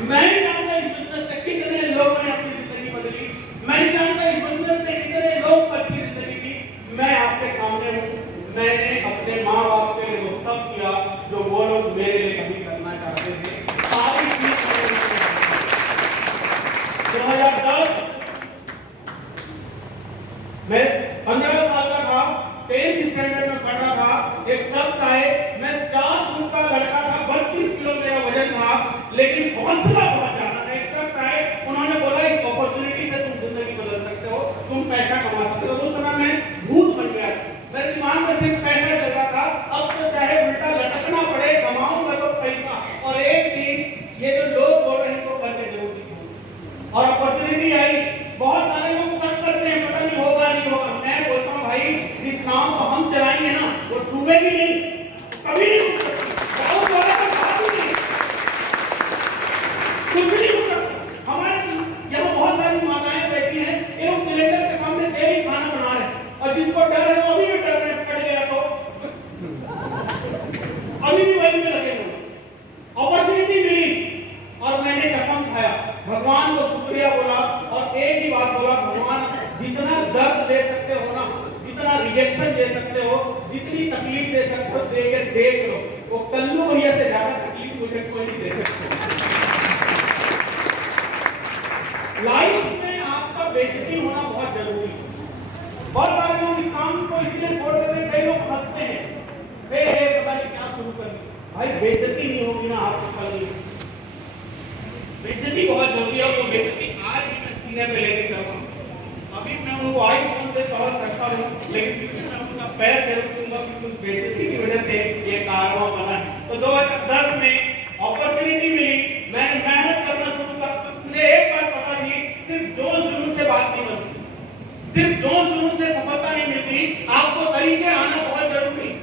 मैं नहीं जानता इस बिजनेस से कितने लोगों ने अपनी जिंदगी बदली, मैं नहीं जानता इस बिजनेस से कितने लोग अच्छी जिंदगी जी। मैं आपके सामने हूँ, मैंने अपने माँ बाप के लिए वो सब किया जो वो लोग मेरे लिए कभी करना चाहते थे। सारी चीज 2010 मैं 15 साल का था, 10th स्टैंडर्ड में पढ़ रहा था। एक शख्स आए, मैं स्टार ग्रुप का लड़का था, 32 किलो मेरा वजन था, लेकिन हौसला बहुत ज्यादा था। एक शख्स आए, उन्होंने बोला इस अपॉर्चुनिटी से तुम जिंदगी बदल सकते हो, तुम पैसा कमा सकते हो। उस समय मैं भूत बन गया, मेरे दिमाग में सिर्फ पैसा चल रहा था। अब तो चाहे उल्टा लटकना पड़े, कमाऊंगा तो पैसा। और एक दिन ये जो लोग बोल रहे हैं इनको करके जरूर दिखाऊंगा। और अपॉर्चुनिटी आई। बहुत सारे लोग शक करते हैं पता नहीं होगा नहीं होगा। मैं बोलता हूँ भाई जिस नाव को हम चलाएंगे ना वो डूबेगी नहीं, कभी नहीं डूब सकती। बहुत बड़ा तो बात ही नहीं, कुछ नहीं हो सकता। हमारे यहाँ बहुत सारी माताएं बैठी हैं, ये लोग सिलेंडर के सामने देवी खाना बना रहे हैं, और जिसको डर है वो अभी भी डर रहे, पड़ गया तो अभी भी वही में लगे हुए। अपॉर्चुनिटी मिली और मैंने कसम खाया, भगवान को शुक्रिया बोला और एक ही बात बोला, भगवान जितना दर्द दे सकते हो ना, जितना रिजेक्शन दे सकते हो, जितनी तकलीफ दे सकते हो, दे के देख लो। वो कल्लू भैया से ज्यादा तकलीफ मुझे कोई नहीं दे सकता। लाइफ में आपका बेइज्जती होना बहुत जरूरी है। बहुत सारे लोग इस काम को इसलिए छोड़ देते हैं, कई लोग हंसते हैं, पता नहीं क्या शुरू कर दी। भाई बेइज्जती नहीं होगी ना आपको कल नहीं, बेइज्जती बहुत जरूरी है। वो बेइज्जती आज भी मैं सीने पे लेके चल रहा हूँ। अभी मैं उनको आईफोन से कवर सकता हूँ, लेकिन मैं उनका पैर फेरूंगा कि उस बेइज्जती की वजह से ये कारवां बना है। तो 2010 में अपॉर्चुनिटी मिली, मैंने मेहनत करना शुरू करा। तो मुझे एक बात पता थी, सिर्फ जोश जुनून से बात नहीं बनती, सिर्फ जोश जुनून से सफलता नहीं मिलती। आपको तरीके आना बहुत जरूरी है,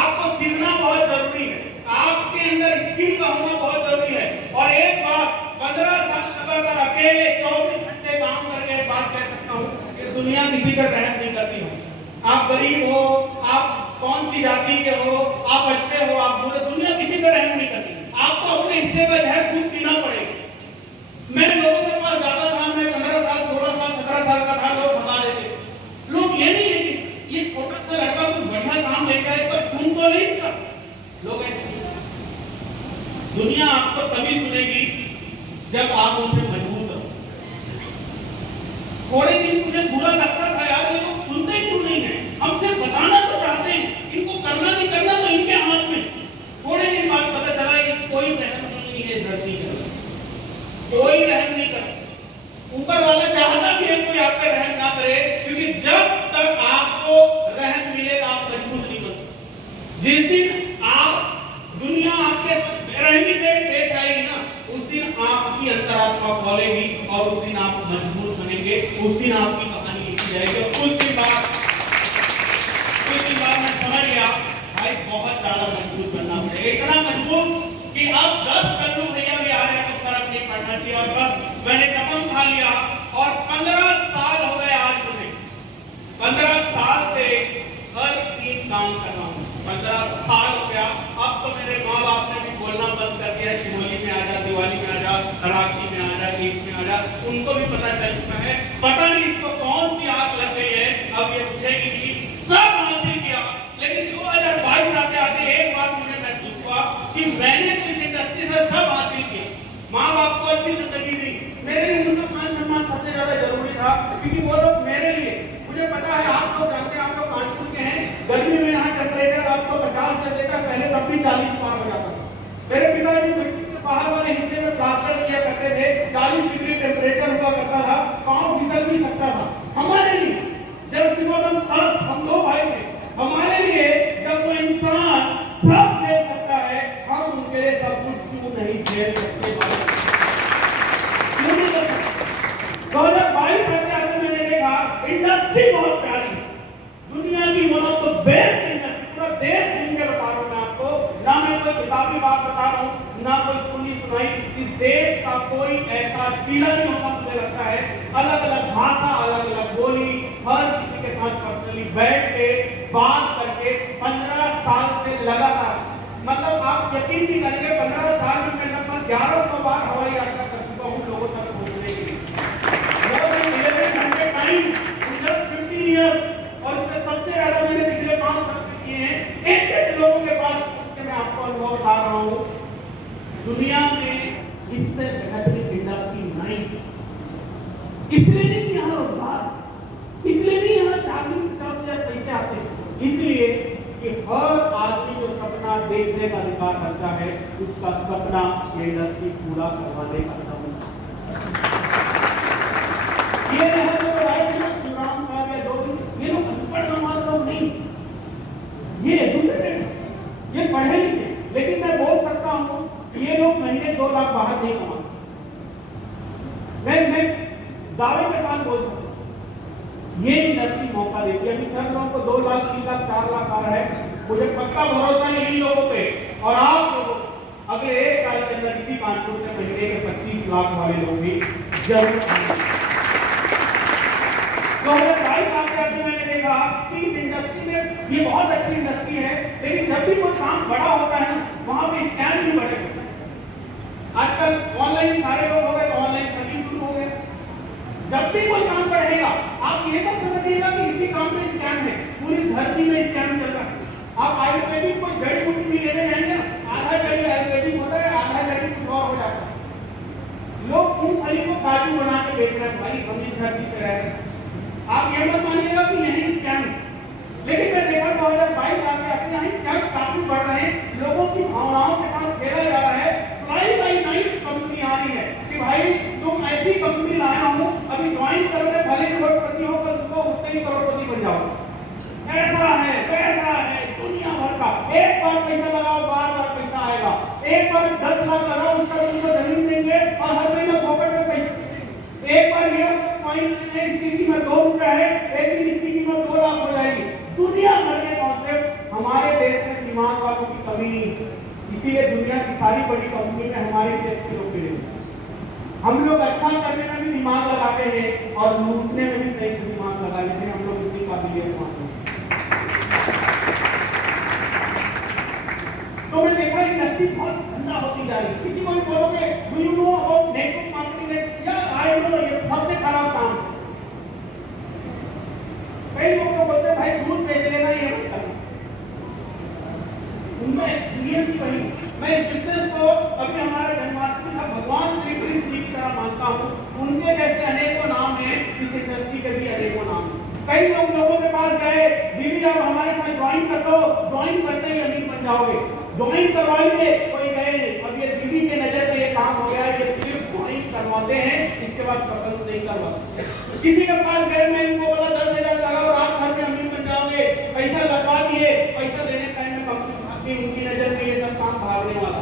आपको सीखना बहुत जरूरी है, आपके अंदर स्किल का होना बहुत जरूरी है। और एक बात, 15 साल लगातार अकेले 24 घंटे काम करके एक बात कह सकता हूँ कि दुनिया किसी पर रहम नहीं करती हो। आप गरीब हो, आप कौन सी जाति के हो, आप अच्छे हो, आप बुरे, दुनिया किसी पर रहम नहीं करती। आपको अपने हिस्से का जहर खुद पीना पड़ेगा। मैं लोगों के पास जाता था, मैं 15 साल 16 साल 17 साल का था, लोग भगा देते। लोग ये नहीं है कि ये छोटा सा लड़का कुछ बढ़िया काम लेके आए, पर सुन तो नहीं इसका। लोग ऐसे, दुनिया आपको तभी सुनेगी जब आप उनसे मजबूत हो। थोड़े दिन मुझे बुरा लगता था यार, ये लोग सुनते क्यों नहीं है, हमसे बताना तो चाहते हैं, इनको करना नहीं करना तो इनके हाथ में। थोड़े दिन बाद पता चला ये कोई रहम नहीं है इस धरती पर, कोई रहम नहीं करता। ऊपर वाला चाहता भी है कोई आप पे रहम ना करे, क्योंकि जब तक आपको रहम मिलेगा आप मजबूत नहीं बन सकते। जिस दिन आप दुनिया आपके बेरहमी से पेश आएगी ना, उस दिन आपकी अंतरात्मा खोलेगी और उस दिन आप मजबूत बनेंगे, उस दिन आपकी कहानी लिखी जाएगी। और कुछ दिन बाद मैं समझ गया भाई बहुत ज्यादा मजबूत बनना पड़ेगा, इतना मजबूत कि अब 10 कल्लू भैया भी आ रहे हैं तो फर्क नहीं पड़ना चाहिए। और बस मैंने कसम खा लिया और 15 साल हो गए आज मुझे, 15 साल से हर दिन काम कर रहा हूँ। 15 साल हो गया। अब तो मेरे माँ बाप ने भी बोलना बंद कर दिया कि होली में आ जा, दिवाली में आ जा, राखी में आ जा, ईद में आ जा। उनको भी पता चल चुका है, पता नहीं इसको कौन सी आग लग गई है, अब ये उठेगी नहीं। सब हासिल किया, लेकिन 2022 आते आते एक बात मुझे महसूस हुआ कि मैंने तो इस इंडस्ट्री से सब हासिल किया, माँ बाप को अच्छी जिंदगी दी, मेरे लिए उनका मान सम्मान सबसे ज्यादा जरूरी था, क्योंकि वो लोग मेरे लिए, मुझे पता है आप लोग जानते हैं, आप लोग कानपुर के हैं, गर्मी में यहाँ टेम्परेचर आपको 50 चल देता, पहले तब भी 40 पार हो जाता था। मेरे पिताजी मिट्टी के बाहर वाले हिस्से में प्लास्टर किया करते थे, 40 डिग्री टेम्परेचर हुआ करता था, पाँव फिसल भी सकता था। हमारे लिए जस्ट बिकॉज़ हम दो भाई थे, हमारे लिए जब वो इंसान सब झेल सकता है, हम उनके लिए सब कुछ क्यों नहीं झेल सकते? 2022 आते मैंने देखा इंडस्ट्री बहुत प्यारी है, दुनिया की one of the best industry, पूरा देश घूम के बता रहा हूँ मैं आपको, ना मैं कोई किताबी बात बता रहा हूँ, ना कोई सुनी सुनाई। इस देश का कोई ऐसा चीला नहीं होता मुझे लगता है, अलग अलग भाषा, अलग अलग बोली, हर किसी के साथ पर्सनली बैठ के बात करके 15 साल से लगातार, मतलब आप यकीन नहीं करेंगे 15 साल में मैं लगभग 1100 बार हवाई दुनिया में इससे बेहतरीन इंडस्ट्री नहीं, इसलिए नहीं कि यहाँ रोजगार, इसलिए नहीं यहाँ 40-50 हजार पैसे आते हैं, इसलिए कि हर आदमी जो सपना देखने का अधिकार करता है, उसका सपना ये इंडस्ट्री पूरा करवाने का काम है। ये जो आए थे ना शिवराम साहब या जो भी, ये लोग अनपढ़ समाज लोग नहीं, ये एजुकेटेड, ये पढ़े लिखे, लेकिन मैं बोल सकता हूँ ये लोग महीने 2 लाख बाहर नहीं कमा सकते। मैं दावे के साथ बोल सकता हूँ ये इंडस्ट्री मौका देती है। अभी सब लोगों को 2 लाख 3 लाख 4 लाख आ रहा है, मुझे पक्का भरोसा है इन लोगों पे और आप लोगों अगले 1 साल के अंदर इसी कानपुर से महीने के 25 लाख वाले लोग भी जरूर आएंगे। 2022 आते आते मैंने देखा कि इस इंडस्ट्री में ये बहुत अच्छी इंडस्ट्री है, लेकिन जब भी कोई काम बड़ा होता है ना, वहां पे स्कैम भी बढ़े। आजकल ऑनलाइन सारे लोग हो गए, तो ऑनलाइन ठगी शुरू हो गए। जब भी कोई काम बढ़ेगा, आप ये मत समझिएगा कि इसी काम में स्कैम है, पूरी धरती में स्कैम चल रहा है। आप आयुर्वेदिक कोई जड़ी बूटी भी लेने जाएंगे ना, आधा जड़ी आयुर्वेदिक होता है, आधा जड़ी कुछ और हो जाता है। लोग मूंगफली को काजू बना के बेच रहे हैं, भाई हम इस धरती पे रह रहे हैं। आप ये मत मानिएगा कि यही स्कैम है, लेकिन मैं देखा 2022 आके अपने यहाँ स्कैम काफी बढ़ रहे हैं, लोगों की भावनाओं के साथ खेला जा रहा है। फ्लाई बाय नाइट कंपनी आ रही है कि भाई तुम ऐसी कंपनी लाया हूं, अभी ज्वाइन करोगे, भले करोड़पति हो, कल सुबह उठते ही करोड़पति बन जाओ। ऐसा है पैसा है दुनिया भर का, एक बार पैसा लगाओ, बार बार पैसा आएगा। एक बार 10 लाख लगाओ, उसका तुमको जमीन देंगे और हर महीने पॉकेट में पैसे देंगे। एक बार ये कॉइन इसकी कीमत 2 रुपया है, एक दिन इसकी कीमत 2 लाख हो जाएगी। दुनिया भर के कॉन्सेप्ट हमारे देश में दिमाग वालों की कमी नहीं है, इसीलिए दुनिया की सारी बड़ी कंपनी में हमारे देश के लोग मिले। हम लोग अच्छा करने में भी दिमाग लगाते हैं और लूटने में भी सही से दिमाग लगा लेते हैं। हम लोग इतनी काबिलियत मानते हैं। तो मैं देखा इंडस्ट्री बहुत गंदा होती जा रही है। किसी को भी बोलोगे do you know about network marketing, या आई नो, ये सबसे खराब काम है। कई लोग तो बोलते हैं भाई दूध बेच लेना, ये मत करना। उनका एक्सपीरियंस ही वही। मैं इस बिजनेस को अभी हमारा जन्माष्टमी का भगवान श्री कृष्ण जी की तरह मानता हूँ। उनके जैसे अनेकों नाम हैं, इस इंडस्ट्री के भी अनेकों नाम हैं। कई लोगों के पास गए, दीदी आप हमारे साथ ज्वाइन कर लो, ज्वाइन करते ही अमीर बन जाओगे। ज्वाइन करवाएंगे, कोई गए नहीं। अब ये दीदी के नजर में ये काम हो गया, ये सिर्फ ज्वाइन करवाते हैं, इसके बाद स्वतंत्र नहीं करवाते। किसी के पास गए, मैं इनको बोला 10,000 लगाओ, रात भर में अमीर बन जाओगे, पैसा लगवा दिए, पैसा देने टाइम में कंपनी उनकी नजर में ये सब काम भागने वाला,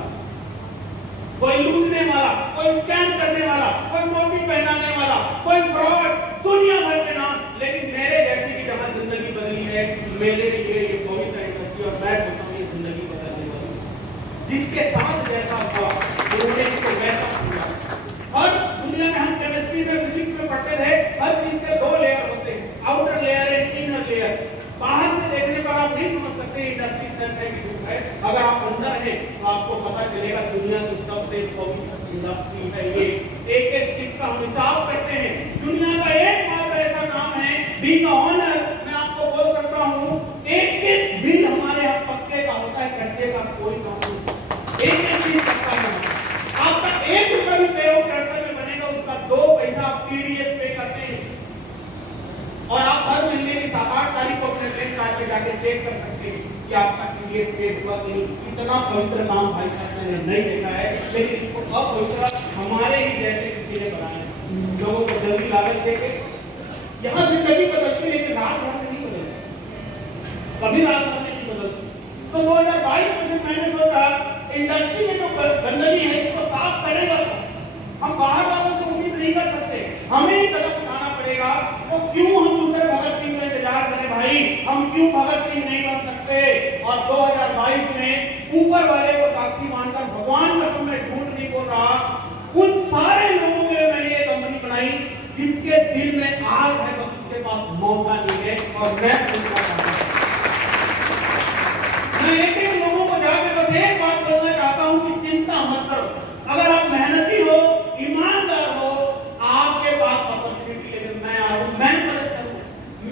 कोई लूटने वाला, कोई स्कैम करने वाला, कोई टोपी पहनाने वाला, कोई फ्रॉड, दुनिया भर के नाम। लेकिन मेरे जैसी की जहां जिंदगी बदली है, मेरे लिए ये पवित्र इंडस्ट्री और मैं कहता हूं ये जिंदगी बदलने वाली है। जिसके साथ जैसा हुआ उन्होंने इसको वैसा किया। और दुनिया में हम केमिस्ट्री में, फिजिक्स में पढ़ते थे, हर चीज के 2 लेयर होते हैं, outer layer and inner layer. बाहर से देखने पर आप नहीं समझ सकते इंडस्ट्री सच है कि झूठ है। अगर आप अंदर हैं तो आपको पता चलेगा दुनिया की सबसे पवित्र इंडस्ट्री है ये। एक एक चीज का हम हिसाब करते हैं। दुनिया का एकमात्र ऐसा काम है बीइंग ऑनर। मैं आपको बोल सकता हूँ एक एक बिल हमारे यहाँ पक्के का होता है, कच्चे का कोई काम नहीं। एक एक चीज पक्का है। आपका 1 रुपया भी पेरोल टैक्स में बनेगा, उसका 2 पैसा आप टीडीएस पे करते हैं। और आप हर महीने की 7-8 तारीख को अपने बैंक कार्ड पे जाके चेक कर सकते हैं कि आपका टीडीएस पे हुआ कि नहीं। इतना पवित्र काम भाई साहब मैंने नहीं देखा है, लेकिन इसको अपवित्र हमारे ही जैसे किसी ने बनाया। लोगों को जल्दी लागत देके यहाँ जिंदगी बदलती, लेकिन रात भर में नहीं बदलती, कभी रात भर में नहीं बदलती। तो 2022 में जब मैंने सोचा इंडस्ट्री में जो गंदगी है इसको साफ करेगा, हम बाहर वालों से उम्मीद नहीं कर सकते, हमें ही कदम उठाना पड़ेगा। तो क्यों हम दूसरे भगत सिंह का इंतजार करें भाई, हम क्यों भगत सिंह नहीं बन सकते। और 2022 में ऊपर वाले को साक्षी मानकर, भगवान कसम मैं झूठ नहीं बोल रहा, उन सारे लोगों के लिए मैंने ये कंपनी बनाई जिसके दिल में आग है, बस उसके पास मौका नहीं है। और मैं एक एक लोगों को जाकर बस एक बात बोलना चाहता हूं कि चिंता मत करो। अगर आप मेहनती हो, ईमानदार हो, आपके पास अपॉर्चुनिटी लेकर मैं आ रहा हूं, मैं मदद करूंगा,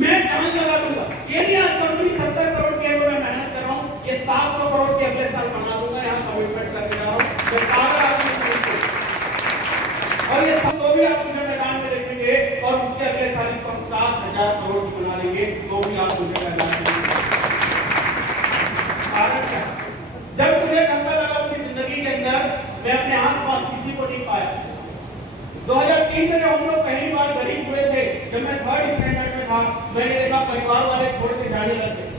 मैं जान लगा दूंगा। ये नहीं आज कंपनी 70 करोड़ की है तो मैं मेहनत कर रहा हूं, ये 700 करोड़ की अगले साल बना दूंगा, यहाँ कमिटमेंट करके जा रहा हूं। 5,000 करोड़ की बना लेंगे तो भी आप मुझे करना जब मुझे धक्का लगा अपनी जिंदगी के अंदर, मैं अपने आसपास किसी को नहीं पाया। 2003 में जब हम लोग पहली बार गरीब हुए थे, जब मैं 3rd स्टैंडर्ड में था, मैंने देखा परिवार वाले छोड़ के जाने लगे।